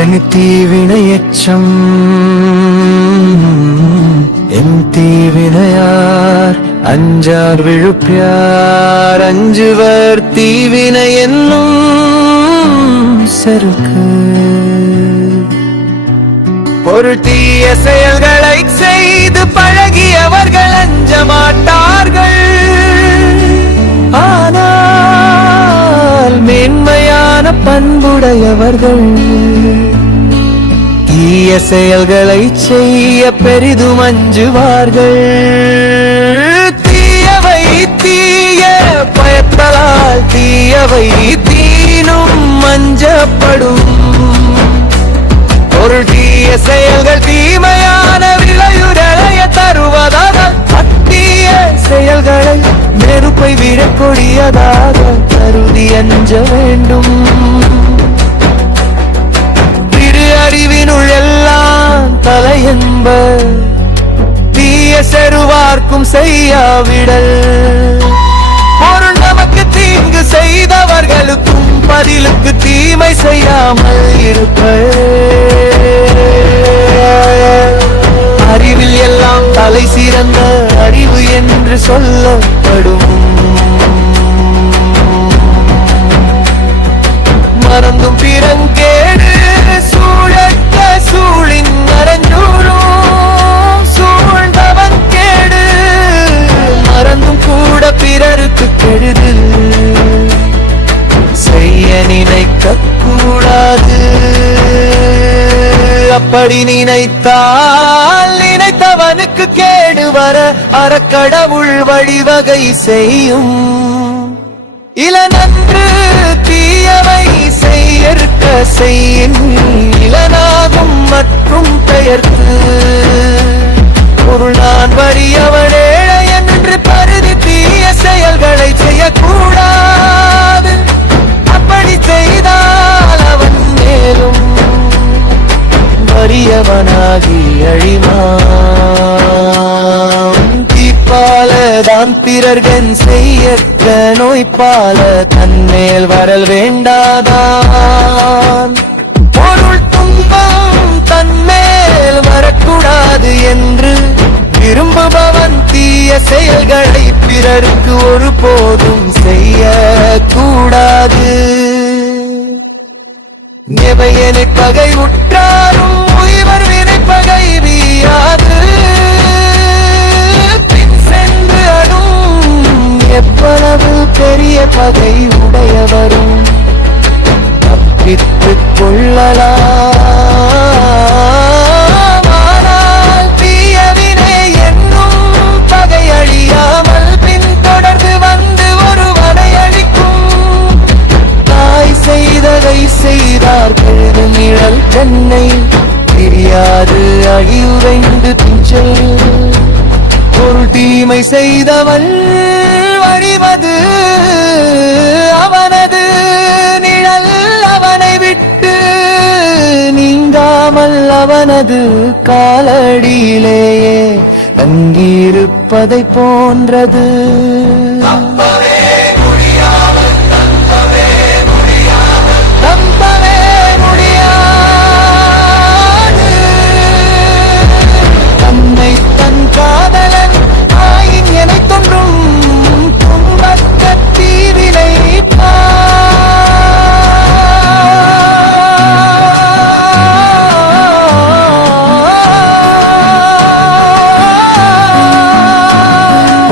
என் தீவினையச்சம் என் தீவினையார் அஞ்சார் விழுப்பியார் அஞ்சுவர் தீவினை என்னும் செருக்கு ஒரு தீய செயல்களை செய்து பழகியவர்கள் அஞ்ச மாட்டார்கள். ஆனால் மேன்மையான பண்புடையவர்கள் தீய செயல்களை செய்ய பெரிதும் அஞ்சுவார்கள். தீயவை தீய பயத்தலால் தீயவை தீனும் அஞ்சப்படும். ஒரு தீய செயல்கள் தீமையான விளையுடைய தருவதாக அத்தீய செயல்களை நெருப்பை விட கொடியதாக கருதி அஞ்ச வேண்டும். திரு அறிவினுள் எல்லாம் தலை என்ப தீய செருவார்க்கும் செய்யாவிடல். பொருள் நமக்கு தீங்கு செய்தவர்களுக்கும் பதிலுக்கு தீமை செய்யாமல் இருப்ப. அறிவில் எல்லாம் தலை சிறந்த அறிவு என்று சொல்லப்படும். மறந்தும் பிறங்கேடு சூழற்ற சூழின் மறைஞ்சூழும் சூழ்ந்தவன் கேடு. மறந்தும் கூட பிறருக்கு கெடுது செய்ய நினைக்க கூடாது. அப்படி நினைத்தால் நினைத்தவனுக்கு கேடு வர அறக்கடவுள் வழிவகை செய்யும். இளநன்று தீயவை செய்யற்க செய்யின் இளனாகும் மற்றும் பெயர்த்து. பொருள் நான் வறியவனே என்று பருதி தீய செயல்களை செய்யக்கூடாது. அப்படி செய்தால் அவன் மேலும் வறியவனாகி அழிமான். தீப்பால தான் பிறர்கன் செய்யற்க நோய்ப்பால தன்மேல் வரல் வேண்டாதான். பொருள் துன்பம் தன்மேல் வரக்கூடாது என்று விரும்புபவன் தீய செயல்களை பிறருக்கு ஒருபோதும் செய்ய கூடாது. எவையனை பகை உற்றாரும் உய்வர் வினை பகை வீயாது. பின் சென்று அடும் எவ்வளவு பெரிய பகை உடையவரும் தப்பித்துக் கொள்ளலாம். ஆனால் தீயவினை என்னும் பகை அழியாமல் பின் தொடர்ந்து வந்து ஒருவனை அழிக்கும். தாய் செய்ததை செய்தார் பெரும் நிழல் தன்னை தெரியாது அழிவுரைந்து பிஞ்சல். ஒரு தீமை செய்தவள் வழிவது அவனது நிழல் அவனை விட்டு நீங்காமல் அவனது காலடியிலேயே தங்கியிருப்பதை போன்றது. தன்னை தன் காதலன் ஆயின் என தோன்றும் துன்பக்க தீவினை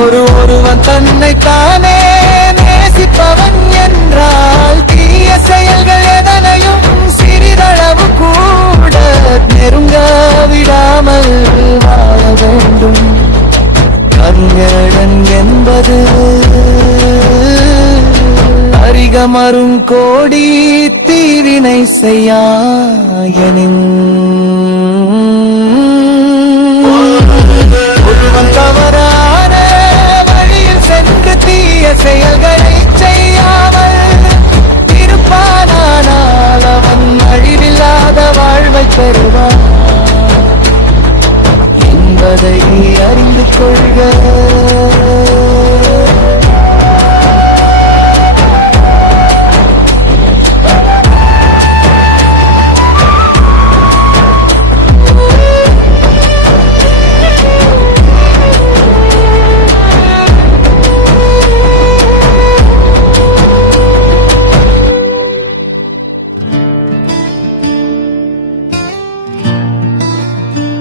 ஒருவன் தன்னை தானே நேசிப்பவன் என்றால் தீய செயல்கள் எதனையும் சிறிதளவு கூட நெருங்க விடாமல் வாழ வேண்டும். கண்கடன் என்பது அரிகமரும் கோடி தீவினை செய்யாயனின். ஒருவன் தவறான வழியில் சென்று தீய செயல்களை செய்யாமல் இருப்பானால் அவன் அழிவில்லாத வாழ்வை பெறுவான் என்பதை அறிந்து கொள்க.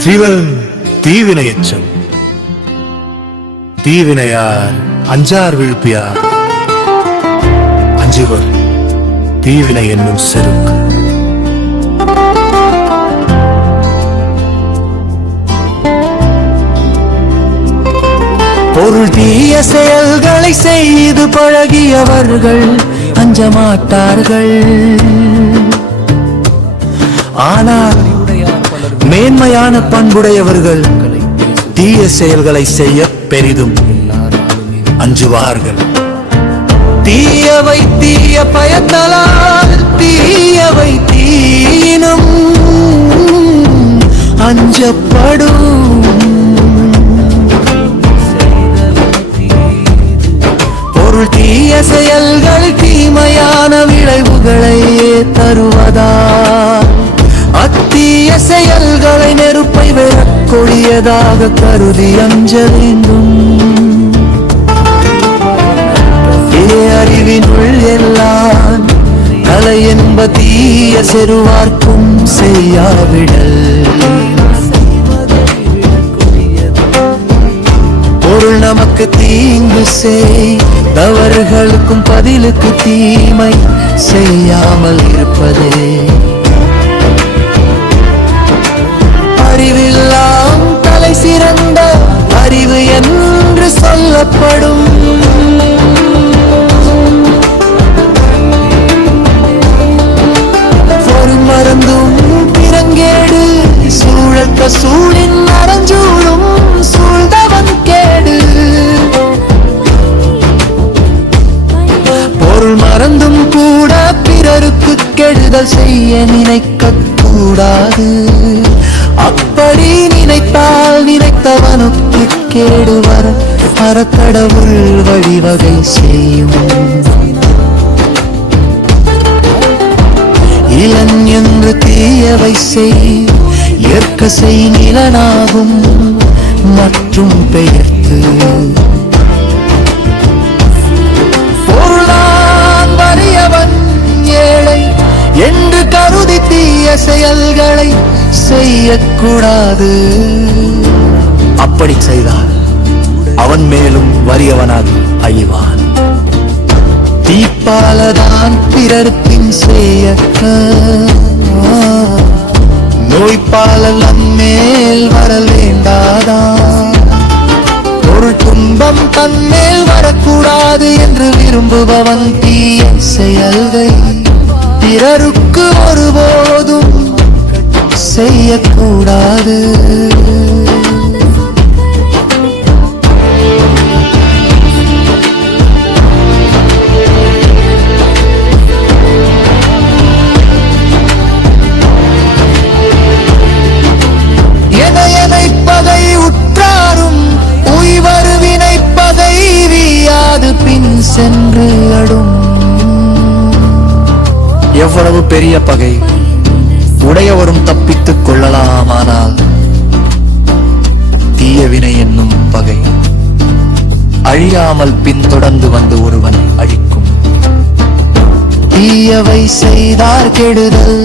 சிவன் தீவினை எச்சம், தீவினையார் அஞ்சார் விழுப்பியார், அஞ்சுவர் தீவினை என்னும் செருக்கு. பொருள் தீய செயல்களை செய்து பழகியவர்கள் அஞ்ச மாட்டார்கள். ஆனால் மேன்மையான பண்புடையவர்கள் தீய செயல்களை செய்ய பெரிதும் அஞ்சுவார்கள். தீயவை தீய பயத்தலால் தீயவை தீனும் அஞ்சப்படும். பொருள் தீய செயல்கள் தீமையான விளைவுகளை தருவதால் அத்தீய செயல்களை நெருப்பை விழக்கொழியதாக கருதி அஞ்ச வேண்டும். அறிவினுள் எல்லாம் கலை என்ப தீய செருவார்க்கும் செய்யாவிடல். பொருள் நமக்கு தீங்கு செய்தவர்களுக்கும் பதிலுக்கு தீமை செய்யாமல் இருப்பதே. அறிவெல்லாம் தலை சிறந்த அறிவு என்று சொல்லப்படும். மறந்தும் பிறங்கேடு சூழக்க சூழின் அறஞ்சூழும் சூழ்ந்தவன் கேடு. பொருள் மறந்தும் கூட பிறருக்கு கெடுதல் செய்ய நினைக்க கூடாது. அப்படி நினைத்தால் நினைத்தவனுக்கு கேடு வர அறக்கடவுள் வழிவகை செய்யும். இளன் என்று தீயவை செய் ஏற்க செய் நிலனாகும் மற்றும் பெயர்த்து. பொருளான் வறியவன் ஏழை என்று கருதி தீய செயல்களை செய்யக்கூடாது. அப்படி செய்தால் அவன் மேலும் வறியவனாகி அழிவான். தீப்பாலதான் பிறர் பின் செய்ய நோய்பாலல் நம்மேல் வரல் வேண்டாதான். ஒரு துன்பம் தன்மேல் வரக்கூடாது என்று விரும்புபவன் தீய செயல்கள் பிறருக்கு ஒருபோதும் செய்யக்கூடாது. பகை உற்றாரும் உய்வரு வினை பகை வீயாது பின் சென்று அடும். எவ்வளவு பெரிய பகை உடையவரும் தப்பித்துக் கொள்ளலாமானால் தீய வினை என்னும் பகை அழியாமல் பின்தொடர்ந்து வந்து ஒருவனை அழிக்கும். தீயவை செய்தார் கெடுதல்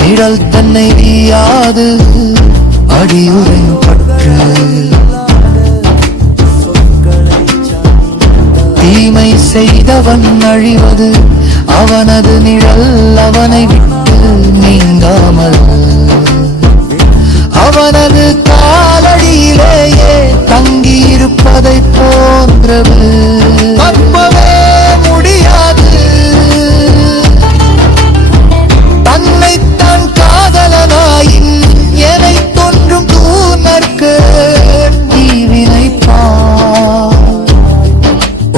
நிழல் தன்னை வீயாது அடியுறையும் பற்று. தீமை செய்தவன் அழிவது அவனது நிழல் அவனை விட்டு நீங்காமல் அவனது காலடியிலேயே தங்கியிருப்பதை போன்றது. தப்பவே முடியாது தன்னைத்தான் காதலனாயின் எனை தோன்றும் தூணர்க்கு தீவினைப்பான்.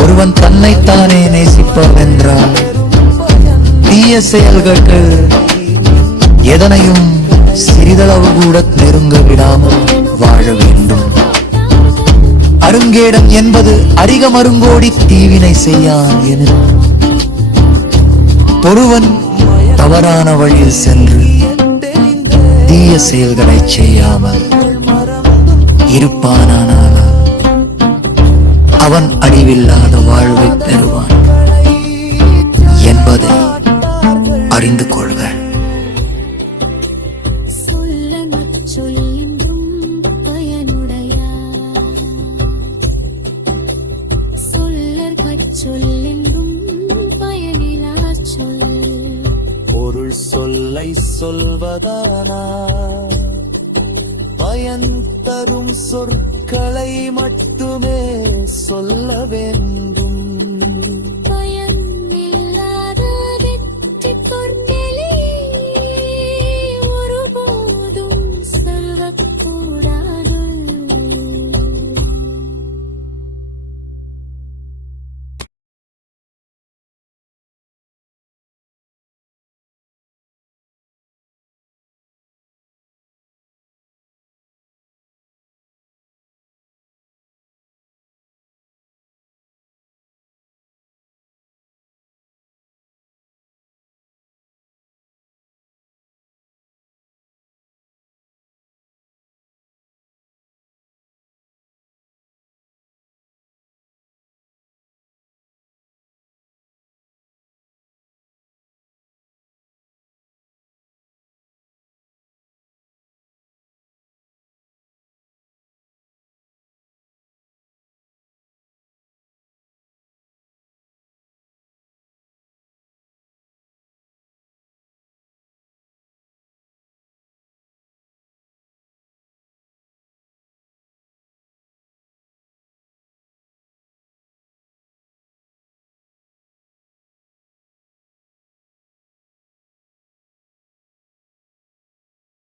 ஒருவன் தன்னைத்தானே நேசிப்பவென்றால் தீய செயல்களுக்கு எதனையும் சிறிதளவு கூட நெருங்க விடாமல் வாழ வேண்டும். அருங்கேடன் என்பது அதிக மருங்கோடி தீவினை செய்யான் என ஒருவன் தவறான வழியில் சென்று தீய செயல்களை செய்யாமல் இருப்பானானால் அவன் அழிவில்லாத வாழ்வை பெறுவான் என்பதை அறிந்து கொள்க. சொல்லென்றும் பயனிலா சொல். பொருள் சொல்லை சொல்வதானா பயன் தரும் சொற்களை மட்டும்